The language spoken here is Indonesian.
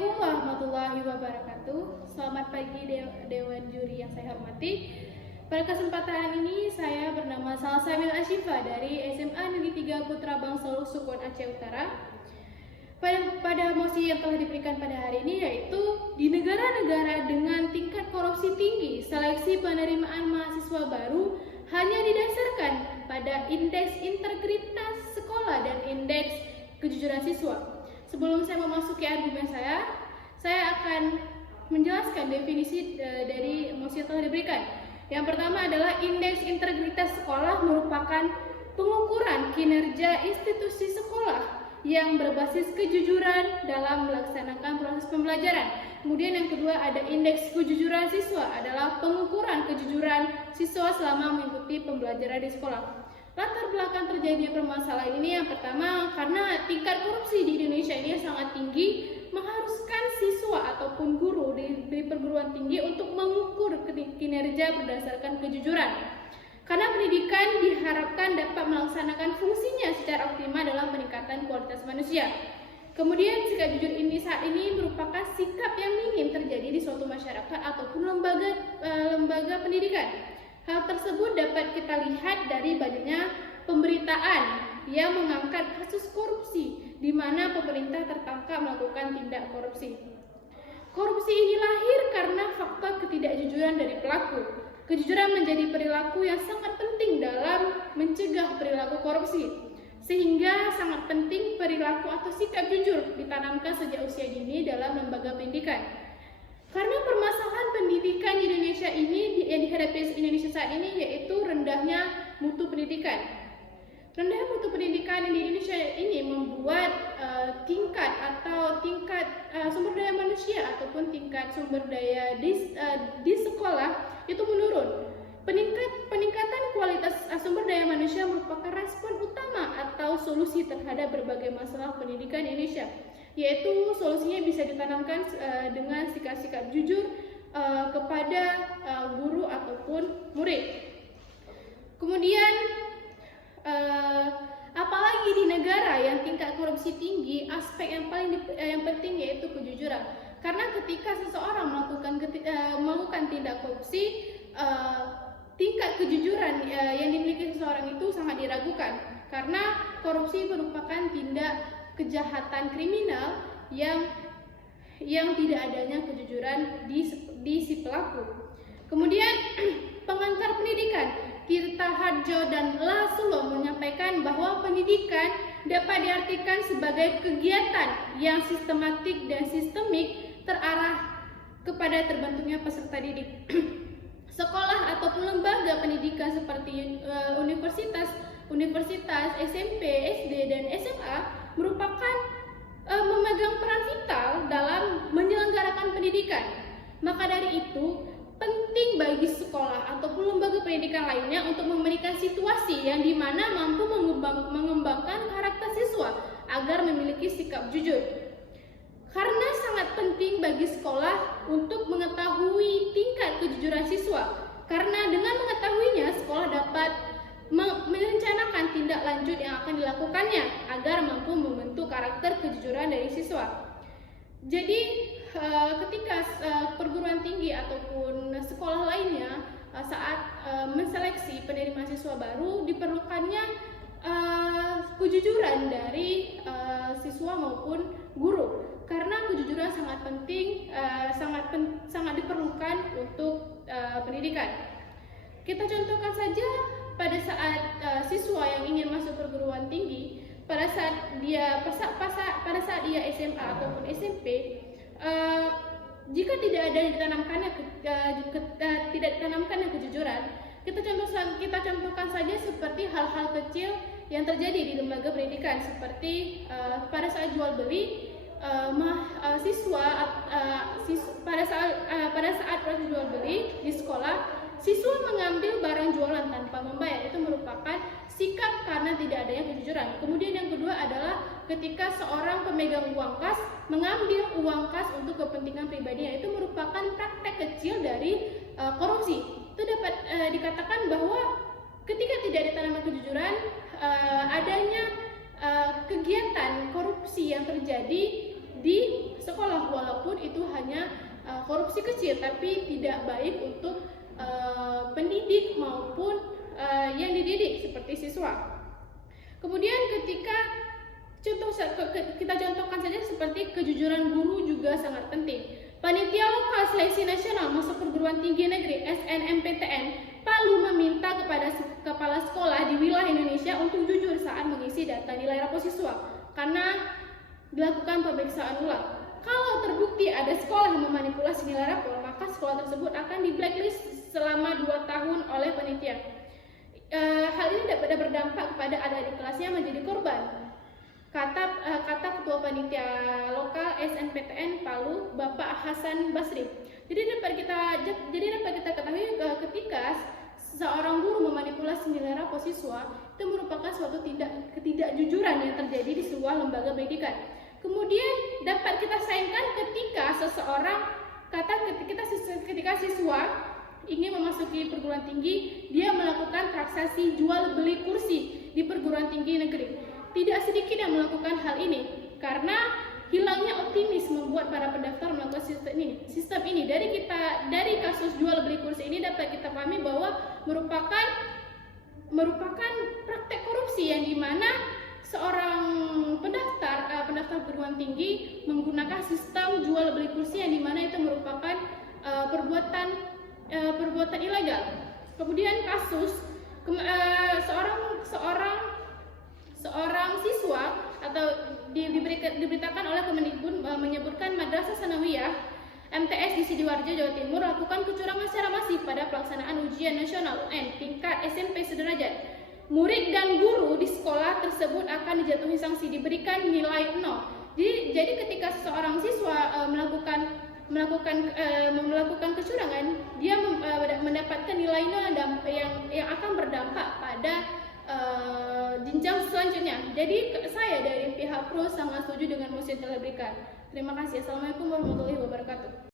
Assalamualaikum warahmatullahi wabarakatuh. Selamat pagi Dewan Juri yang saya hormati. Pada kesempatan ini saya bernama Salsabil Ashifa dari SMA Negeri 3 Putra Bangsal Sukun Aceh Utara. Pada mosi yang telah diberikan pada hari ini yaitu di negara-negara dengan tingkat korupsi tinggi, seleksi penerimaan mahasiswa baru hanya didasarkan pada indeks integritas sekolah dan indeks kejujuran siswa. Sebelum saya memasuki argumen saya akan menjelaskan definisi dari mosi yang telah diberikan. Yang pertama adalah indeks integritas sekolah merupakan pengukuran kinerja institusi sekolah yang berbasis kejujuran dalam melaksanakan proses pembelajaran. Kemudian yang kedua ada indeks kejujuran siswa adalah pengukuran kejujuran siswa selama mengikuti pembelajaran di sekolah. Latar belakang terjadinya permasalahan ini yang pertama karena tingkat korupsi di Indonesia ini sangat tinggi, mengharuskan siswa ataupun guru di perguruan tinggi untuk mengukur kinerja berdasarkan kejujuran. Karena pendidikan diharapkan dapat melaksanakan fungsinya secara optimal dalam peningkatan kualitas manusia. Kemudian sikap jujur ini saat ini merupakan sikap yang minim terjadi di suatu masyarakat ataupun lembaga pendidikan. Hal tersebut dapat kita lihat dari banyaknya pemberitaan yang mengangkat kasus korupsi di mana pemerintah tertangkap melakukan tindak korupsi. Korupsi ini lahir karena faktor ketidakjujuran dari pelaku. Kejujuran menjadi perilaku yang sangat penting dalam mencegah perilaku korupsi. Sehingga sangat penting perilaku atau sikap jujur ditanamkan sejak usia dini dalam lembaga pendidikan. Karena permasalahan pendidikan di Indonesia ini yang dihadapi Indonesia saat ini yaitu rendahnya mutu pendidikan. Rendahnya mutu pendidikan di Indonesia ini membuat tingkat sumber daya manusia ataupun tingkat sumber daya di sekolah itu menurun. Peningkatan kualitas sumber daya manusia merupakan respon utama atau solusi terhadap berbagai masalah pendidikan di Indonesia. Yaitu solusinya bisa ditanamkan dengan sikap-sikap jujur kepada guru ataupun murid. Kemudian apalagi di negara yang tingkat korupsi tinggi, aspek yang penting yaitu kejujuran. Karena ketika seseorang melakukan tindak korupsi, tingkat kejujuran yang dimiliki seseorang itu sangat diragukan. Karena korupsi merupakan tindak kejahatan kriminal yang tidak adanya kejujuran di si pelaku. Kemudian pengantar pendidikan Tirta Harjo dan Lasulo menyampaikan bahwa pendidikan dapat diartikan sebagai kegiatan yang sistematik dan sistemik terarah kepada terbentuknya peserta didik. Sekolah ataupun lembaga pendidikan seperti universitas, SMP, SD, dan SMA merupakan memegang peran vital dalam menyelenggarakan pendidikan. Maka dari itu, penting bagi sekolah ataupun lembaga pendidikan lainnya untuk memberikan situasi yang dimana mampu mengembangkan karakter siswa agar memiliki sikap jujur. Karena sangat penting bagi sekolah untuk mengetahui tingkat kejujuran siswa. Karena dengan mengetahuinya, sekolah dapat merencanakan tindak lanjut yang akan dilakukannya agar mampu membentuk karakter kejujuran dari siswa. Jadi ketika perguruan tinggi ataupun sekolah lainnya saat menseleksi penerimaan siswa baru diperlukannya kejujuran dari siswa maupun guru. Karena kejujuran sangat penting, sangat diperlukan untuk pendidikan. Kita contohkan saja pada saat siswa yang ingin masuk perguruan tinggi, pada saat dia SMA ataupun SMP, jika tidak ada ditanamkannya kejujuran, kita contohkan saja seperti hal-hal kecil yang terjadi di lembaga pendidikan, seperti pada saat jual beli. Pada saat proses jual beli di sekolah, siswa mengambil barang jualan tanpa membayar. Itu merupakan sikap karena tidak adanya kejujuran. Kemudian yang kedua adalah ketika seorang pemegang uang kas mengambil uang kas untuk kepentingan pribadinya. Itu merupakan praktek kecil dari korupsi. Itu dapat dikatakan bahwa ketika tidak ditanamkan kejujuran, adanya kegiatan korupsi yang terjadi di sekolah, walaupun itu hanya korupsi kecil, tapi tidak baik untuk pendidik maupun yang dididik seperti siswa. Kemudian ketika kita contohkan saja seperti kejujuran guru juga sangat penting. Panitia Lokal Seleksi Nasional Masuk Perguruan Tinggi Negeri (SNMPTN) Palu meminta kepada kepala sekolah di wilayah Indonesia untuk jujur saat mengisi data nilai rapor siswa karena dilakukan pemeriksaan ulang. Kalau terbukti ada sekolah yang memanipulasi nilai rapor, maka sekolah tersebut akan di blacklist selama 2 tahun oleh panitia. Hal ini dapat berdampak kepada adik-adik kelasnya menjadi korban. Kata Ketua Panitia Lokal SNPTN Palu, Bapak Hasan Basri. Jadi dapat kita ketahui ketika seorang guru memanipulasi nilai rapor siswa, itu merupakan suatu ketidakjujuran yang terjadi di sebuah lembaga pendidikan. Kemudian dapat kita sayangkan ketika ketika siswa ingin memasuki perguruan tinggi, dia melakukan transaksi jual beli kursi di perguruan tinggi negeri. Tidak sedikit yang melakukan hal ini karena hilangnya optimis membuat para pendaftar melakukan sistem ini. Dari kasus jual beli kursi ini dapat kita pahami bahwa merupakan praktek korupsi yang dimana seorang pendaftar perguruan tinggi menggunakan sistem jual beli kursi yang dimana itu merupakan perbuatan ilegal. Kemudian kasus seorang siswa atau diberitakan oleh Kemendikbud menyebutkan Madrasah Sanawiyah MTS di Sidoarjo, Jawa Timur melakukan kecurangan secara masif pada pelaksanaan ujian nasional UN tingkat SMP sederajat. Murid dan guru di sekolah tersebut akan dijatuhi sanksi, diberikan nilai 0. Jadi ketika seorang siswa melakukan kecurangan, dia mendapatkan nilai 0 yang akan berdampak pada jenjang selanjutnya. Jadi saya dari pihak pro sangat setuju dengan mosi yang telah diberikan. Terima kasih. Assalamualaikum warahmatullahi wabarakatuh.